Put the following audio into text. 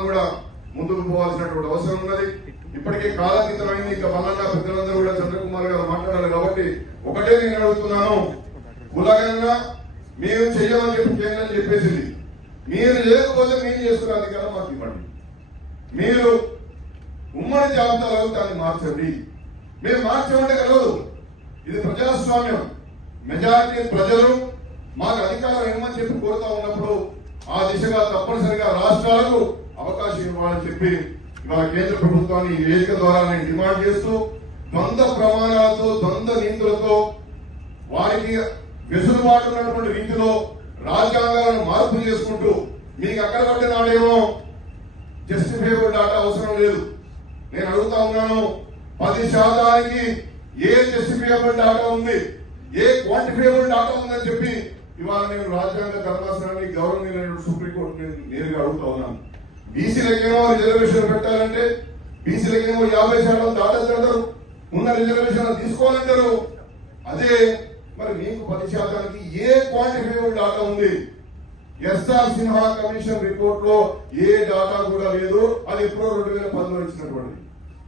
మనం కూడా ముందుకు పోవాల్సినటువంటి అవసరం ఉన్నది. ఇప్పటికే కాలాతీతమైంది. ఇంకా మళ్ళా పెద్దలందరూ కూడా చంద్రకుమార్ గారు మాట్లాడారు కాబట్టి ఒకటే నేను అడుగుతున్నాను, కులగంగా మేము చెయ్యమని చెప్పి కేంద్రం చెప్పేసింది. మీరు లేకపోతే మీరు చేస్తున్న అధికారం మాకు ఇవ్వండి. మీరు ఉమ్మడి జాబితాలో దాన్ని మార్చండి. మేము మార్చమంటే కలదు. ఇది ప్రజాస్వామ్యం. మెజారిటీ ప్రజలు మాకు అధికారం ఇవ్వమని చెప్పి కోరుతా ఉన్నప్పుడు ఆ దిశగా తప్పనిసరిగా రాష్ట్రాలకు అవకాశం ఇవ్వాలని చెప్పి ఇవాళ కేంద్ర ప్రభుత్వాన్ని ఈ వేదిక ద్వారా నేను డిమాండ్ చేస్తూ, ద్వంద్వ ప్రమాణాలతో ద్వంద్వ నీతులతో వారికి వెసులుబాటు ఉన్నటువంటి రీతిలో రాజ్యాంగాలను మార్పు చేసుకుంటూ మీకు అక్కడ పట్టిన నాడేమో జస్టిఫైబుల్ డాటా అవసరం లేదు. నేను అడుగుతా ఉన్నాను, 10% ఏ జస్టిఫైబుల్ డాటా ఉంది, ఏ క్వాంటిఫైబుల్ డాటా ఉందని చెప్పి ఇవాళ నేను రాజ్యాంగ ధర్మాసనాన్ని గౌరవనీయులైన సుప్రీంకోర్టు నేరుగా అడుగుతా ఉన్నాను. బీసీలకేమో రిజర్వేషన్ పెట్టాలంటే బీసీలకేమో 50% దాటంటారు, ఉన్న రిజర్వేషన్ తీసుకోవాలంటారు. అదే మరి మీకు 10% ఏ క్వాంటిఫైబుల్ డాటా ఉంది? ఎస్ఆర్ సిన్హా కమిషన్ రిపోర్ట్ లో ఏ డాటా కూడా లేదు. అది ఎప్పుడో 2010లో ఇచ్చినటువంటిది.